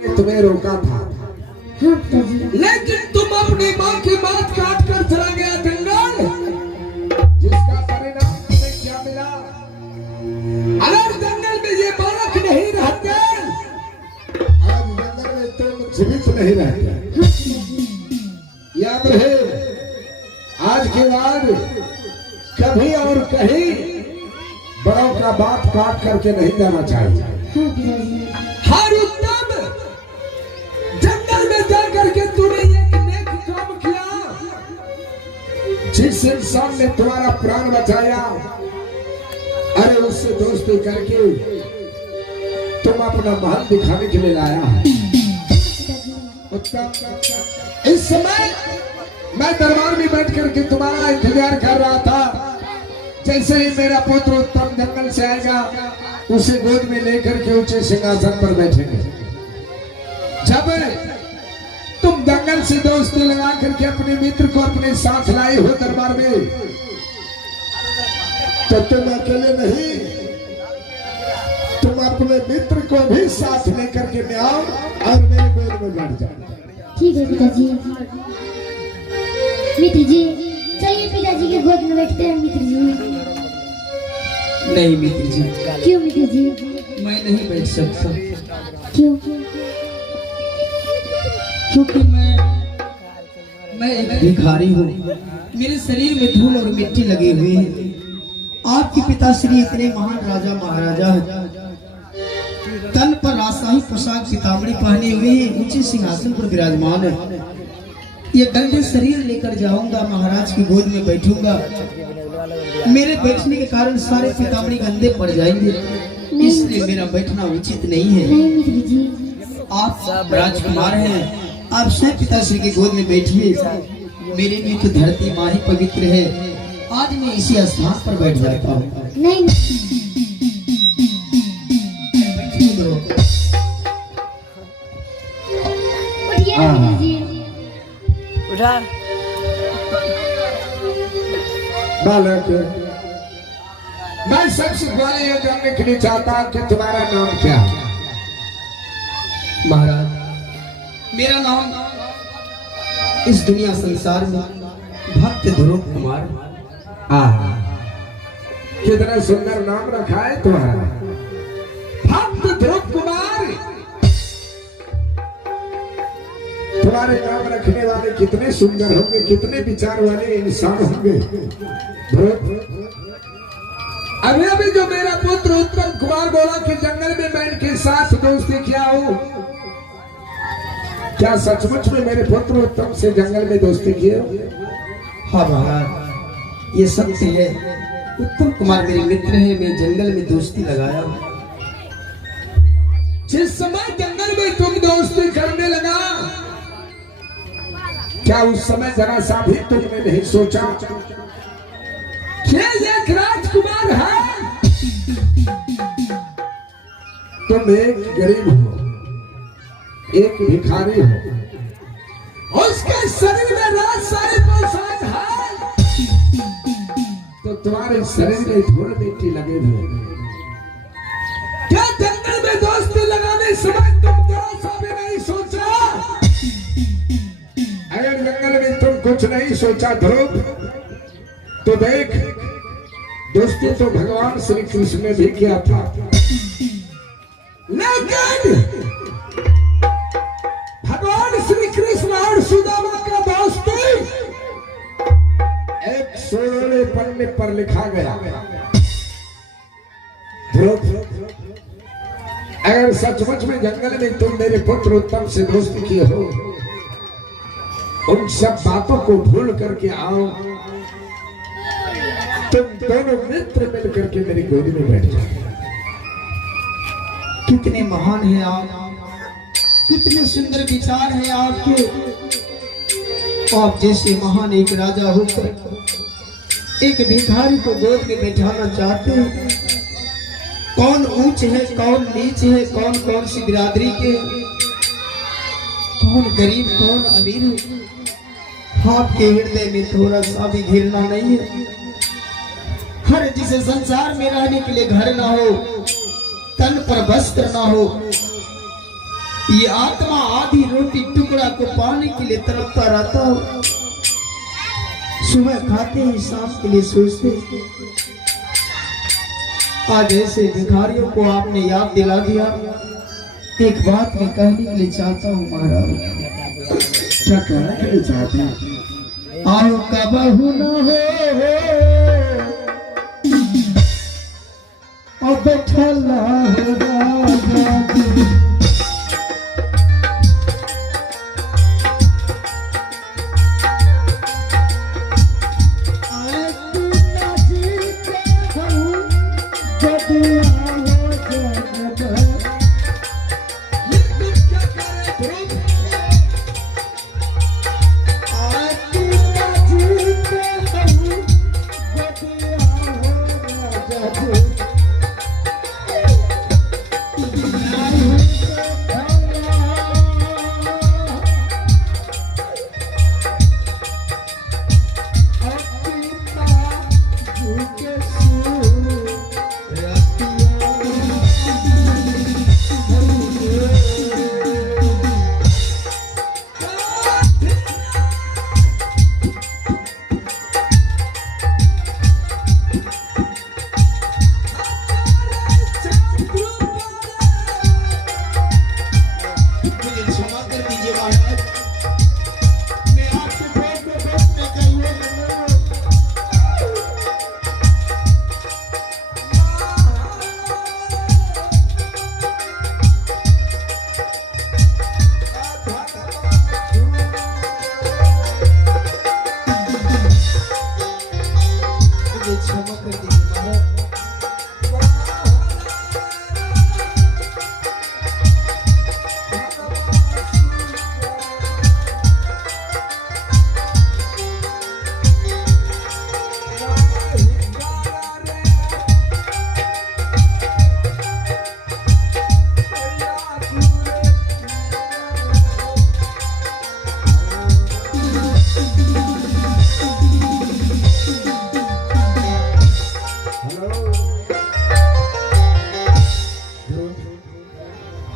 तुम्हें रोका था, हाँ पिताजी। लेकिन तुम अपनी माँ की बात काट कर चला गया जंगल, जिसका परिणाम तुम्हें क्या मिला? अगर जंगल में ये बालक नहीं रहते, आज जंगल में तुम जीवित नहीं रहते। याद रहे, आज के बाद कभी और कहीं बड़ों का बात काट करके नहीं जाना चाहिए। हाँ पिताजी। हर उत्तम जंगल में जाकर के तूने एक नेक काम किया, जिस इंसान ने तुम्हारा प्राण बचाया, अरे उससे दोस्ती करके तुम अपना महल दिखाने के लिए लाया है। उत्तम, इस समय मैं दरबार में बैठ करके तुम्हारा इंतजार कर रहा था। जैसे ही मेरा पुत्र उत्तम जंगल से आएगा, उसे गोद में लेकर के ऊंचे सिंहासन पर बैठेंगे। जब तुम जंगल से दोस्ती लगा करके अपने मित्र को अपने साथ लाए हो दरबार में, तो तुम अकेले नहीं, तुम अपने मित्र को भी साथ लेकर के में आओ और मेरे गोद में बैठ जाओ। ठीक है पिताजी। मित्र जी, चलिए पिताजी के गोद में बैठते हैं। मित्र जी। नहीं मित्र जी, क्यों मित्र जी? मैं नहीं बैठ सकता, क्यों? क्योंकि मैं एक भिखारी हूँ। मेरे शरीर में धूल और मिट्टी लगी हुई है। आपके पिताश्री इतने महान राजा महाराजा हैं, तन पर राजशाही पोशाक पीताम्बरी पहने हुए हैं, ऊंचे सिंहासन पर विराजमान है। ये गंदे शरीर लेकर जाऊंगा, महाराज की गोद में बैठूंगा। मेरे बैठने के कारण सारे पीताम्बरी गंदे पड़ जाएंगे, इसलिए मेरा बैठना उचित नहीं है। नहीं मित्र जी। आप राजकुमार हैं, आप स्वयं पिताश्री की गोद में बैठिए। मेरे लिए तो धरती माँ ही पवित्र है। आज मैं इसी स्थान पर बैठ जाता हूँ। नहीं उठिए ना मित्र जी। उठा बालक, मैं सबसे पहले ये जानने के लिए चाहता हूं कि तुम्हारा नाम क्या है? महाराज, मेरा नाम इस दुनिया संसार में भक्त ध्रुव कुमार। कितना सुंदर नाम रखा है तुम्हारा, भक्त ध्रुव कुमार। तुम्हारे नाम रखने वाले कितने सुंदर होंगे, कितने विचार वाले इंसान होंगे। ध्रुव, अभी अभी जो मेरा पुत्र उत्तम कुमार बोला कि जंगल में मैं इनके साथ दोस्ती किया हूं, क्या सचमुच में मेरे पुत्र उत्तम से जंगल में दोस्ती किए? हाँ महाराज, ये सत्य है। उत्तम कुमार मेरे मित्र है, मैं जंगल में दोस्ती लगाया। जिस समय जंगल में तुम दोस्ती करने लगा, क्या उस समय जरा सा भी तुमने नहीं सोचा कि एक राजकुमार है, तुम एक गरीब हो, एक भिखारी हो, उसके शरीर में राजशाही पोशाक है, तो तुम्हारे शरीर में धूल मिट्टी लगे हुए। क्या जंगल में दोस्ती लगाने समय तुम जरा सा भी नहीं सोचा? अगर जंगल में तुम कुछ नहीं सोचा ध्रुव, तो देख, दोस्ती तो भगवान श्री कृष्ण ने भी किया था, लेकिन भगवान श्री कृष्ण और सुदामा का दोस्ती एक सोने पन्ने पर लिखा गया। ध्रुव, अगर सचमुच में जंगल में तुम मेरे पुत्र उत्तम से दोस्ती किए हो, उन सब बातों को भूल करके आओ, तुम दोनों मित्र मिल करके मेरी गोदी में बैठ जाओ। कितने महान हैं आप, कितने सुंदर विचार हैं आपके। आप जैसे महान एक राजा होकर एक भिखारी को गोद में बैठाना चाहते हैं। कौन ऊंच है, कौन नीच है, कौन कौन सी बिरादरी के, कौन गरीब कौन अमीर है, आपके हृदय में थोड़ा सा भी घृणा नहीं है। हर जिसे संसार में रहने के लिए घर ना हो, तन पर वस्त्र ना हो, ये आत्मा आधी रोटी टुकड़ा को पाने के लिए तड़पता रहता हो। सुबह खाते ही शाम के लिए सोचते। आज ऐसे भिखारियों को आपने याद दिला दिया। एक बात मैं कहने के लिए चाहता हूँ महाराज। क्या कहना के लिए चाहते हैं? आओ कबहू न हो अब बैठला हो राजा जी।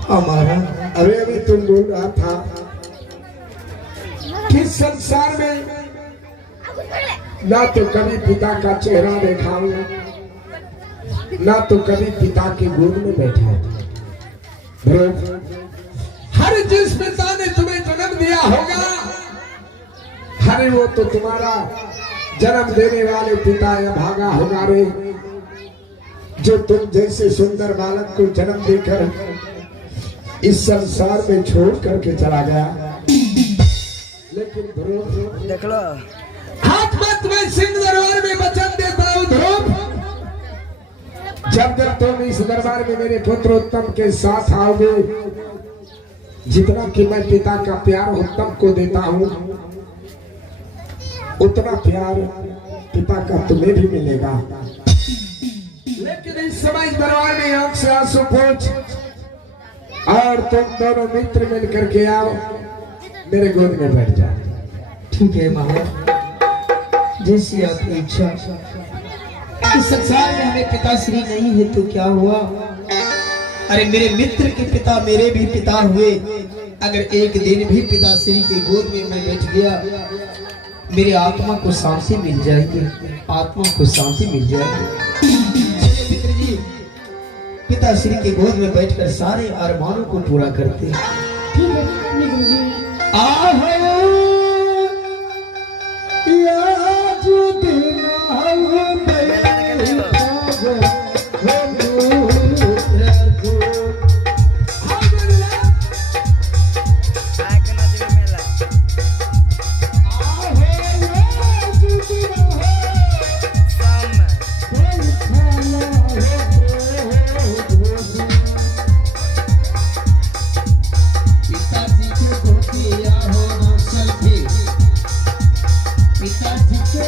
हमारा अरे अभी तुम बोल रहा था कि संसार में ना तो कभी पिता का चेहरा देखा हूं, ना तो कभी पिता की गोद में बैठा हूं। हर जिस पिता ने तुम्हें जन्म दिया होगा, हरे वो तो तुम्हारा जन्म देने वाले पिता या भागा होगा रे, जो तुम जैसे सुंदर बालक को जन्म देकर इस संसार में छोड़ करके चला गया। लेकिन ध्रुव देख लो, हाथ मत में सिंह दरबार में वचन देता हूँ ध्रुव, जब जब तुम इस दरबार में मेरे पुत्र उत्तम के साथ आओगे, जितना कि मैं पिता का प्यार उत्तम को देता हूँ, उतना प्यार पिता का तुम्हें भी मिलेगा। लेकिन इस समय इस दरबार में आंख से आंसू पोंछ और तुम दोनों मित्र मिल करके आओ, मेरे गोद में बैठ जाओ। ठीक है महाराज, जैसी आपकी इच्छा। इस संसार में हमें पिताश्री नहीं है तो क्या हुआ? अरे मेरे मित्र के पिता मेरे भी पिता हुए। अगर एक दिन भी पिताश्री की गोद में मैं बैठ गया, मेरी आत्मा को शांति मिल जाएगी, आत्मा को शांति मिल जाएगी। चलिए मित्र जी, पिताश्री के गोद में बैठकर सारे अरमानों को पूरा करते हैं। ठीक है मित्र जी। आहो आज दिन आओ पिताजी के